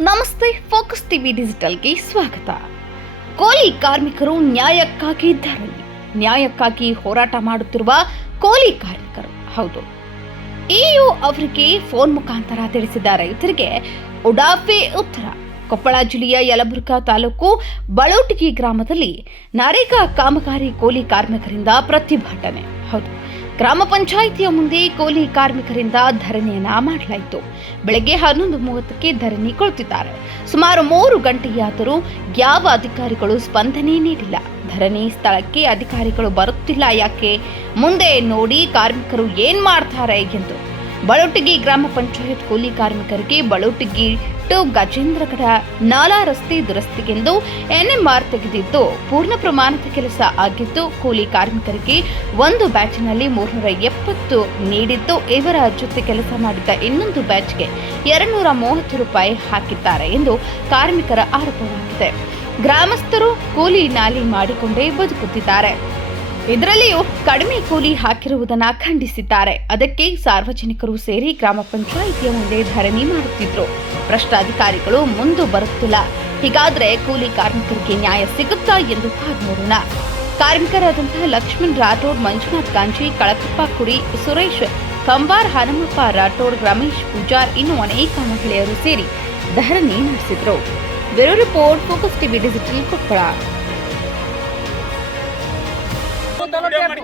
ನಮಸ್ತೆ, focus TV ಡಿಜಿಟಲ್ಗೆ ಸ್ವಾಗತ. ಕೋಲಿ ಕಾರ್ಮಿಕರು ನ್ಯಾಯಕ್ಕಾಗಿ ಧರಣಿ, ನ್ಯಾಯಕ್ಕಾಗಿ ಹೋರಾಟ ಮಾಡುತ್ತಿರುವ ಕೋಲಿ ಕಾರ್ಮಿಕರು, ಹೌದು. ಇಯು ಅವರಿಗೆ ಫೋನ್ ಮುಖಾಂತರ ತಿಳಿಸಿದ ರೈತರಿಗೆ ಉಡಾಫೆ ಉತ್ತರ. ಕೊಪ್ಪಳ ಜಿಲ್ಲೆಯ ಯಲಬುರ್ಗಾ ತಾಲೂಕು ಬಳೋಟಗಿ ಗ್ರಾಮದಲ್ಲಿ ನರೇಗಾ ಕಾಮಗಾರಿ ಕೋಲಿ ಕಾರ್ಮಿಕರಿಂದ ಪ್ರತಿಭಟನೆ, ಹೌದು. ಗ್ರಾಮ ಪಂಚಾಯಿತಿಯ ಮುಂದೆ ಕೂಲಿ ಕಾರ್ಮಿಕರಿಂದ ಧರಣಿಯನ್ನ ಮಾಡಲಾಯಿತು. ಬೆಳಗ್ಗೆ ಹನ್ನೊಂದು ಮೂವತ್ತಕ್ಕೆ ಧರಣಿ ಕುಳಿತಿದ್ದಾರೆ ಸುಮಾರು ಮೂರು ಗಂಟೆಯಾದರೂ ಯಾವ ಅಧಿಕಾರಿಗಳು ಸ್ಪಂದನೆ ನೀಡಿಲ್ಲ. ಧರಣಿ ಸ್ಥಳಕ್ಕೆ ಅಧಿಕಾರಿಗಳು ಬರುತ್ತಿಲ್ಲ. ಯಾಕೆ? ಮುಂದೆ ನೋಡಿ ಕಾರ್ಮಿಕರು ಏನ್ ಮಾಡ್ತಾರೆ ಎಂದು. ಬಳೊಟ್ಟಿಗಿ ಗ್ರಾಮ ಪಂಚಾಯತ್ ಕೂಲಿ ಕಾರ್ಮಿಕರಿಗೆ ಬಳೊಟ್ಟಿಗಿ ಟು ಗಜೇಂದ್ರಗಡ ನಾಲಾ ರಸ್ತೆ ದುರಸ್ತಿಗೆಂದು ಎನ್ಎಂಆರ್ ತೆಗೆದಿದ್ದು. ಪೂರ್ಣ ಪ್ರಮಾಣದ ಕೆಲಸ ಆಗಿದ್ದು ಕೂಲಿ ಕಾರ್ಮಿಕರಿಗೆ ಒಂದು ಬ್ಯಾಚ್ನಲ್ಲಿ ಮೂರ್ನೂರ ಎಪ್ಪತ್ತು ನೀಡಿದ್ದು. ಇವರ ಜೊತೆ ಕೆಲಸ ಮಾಡಿದ್ದ ಇನ್ನೊಂದು ಬ್ಯಾಚ್ಗೆ ಎರಡ್ನೂರ ಮೂವತ್ತು ರೂಪಾಯಿ ಹಾಕಿದ್ದಾರೆ ಎಂದು ಕಾರ್ಮಿಕರ ಆರೋಪವಾಗಿದೆ. ಗ್ರಾಮಸ್ಥರು ಕೂಲಿ ನಾಲಿ ಮಾಡಿಕೊಂಡೇ ಬದುಕುತ್ತಿದ್ದಾರೆ. ಇದರಲ್ಲಿಯೂ ಕಡಿಮೆ ಕೂಲಿ ಹಾಕಿರುವುದನ್ನು ಖಂಡಿಸಿದ್ದಾರೆ. ಅದಕ್ಕೆ ಸಾರ್ವಜನಿಕರು ಸೇರಿ ಗ್ರಾಮ ಪಂಚಾಯಿತಿಯ ಮುಂದೆ ಧರಣಿ ಮಾಡುತ್ತಿದ್ರು. ಭ್ರಷ್ಟಾಧಿಕಾರಿಗಳು ಮುಂದೆ ಬರುತ್ತಿಲ್ಲ. ಹೀಗಾದರೆ ಕೂಲಿ ಕಾರ್ಮಿಕರಿಗೆ ನ್ಯಾಯ ಸಿಗುತ್ತಾ ಎಂದು ಕಾದ್ನೋಡೋಣ ಕಾರ್ಮಿಕರಾದಂತಹ ಲಕ್ಷ್ಮಣ್ ರಾಠೋಡ್, ಮಂಜುನಾಥ್ ಗಾಂಜಿ, ಕಳಕಪ್ಪ ಕುರಿ ಸುರೇಶ್ ಕಂಬಾರ್, ಹನುಮಪ್ಪ ರಾಠೋಡ್, ರಮೇಶ್ ಪೂಜಾರ್ ಇನ್ನು ಅನೇಕ ಮಹಿಳೆಯರು ಸೇರಿ ಧರಣಿ ನಡೆಸಿದ್ರು. Bureau report, focus TV digital Koppal. ఎంతలో పెట్టు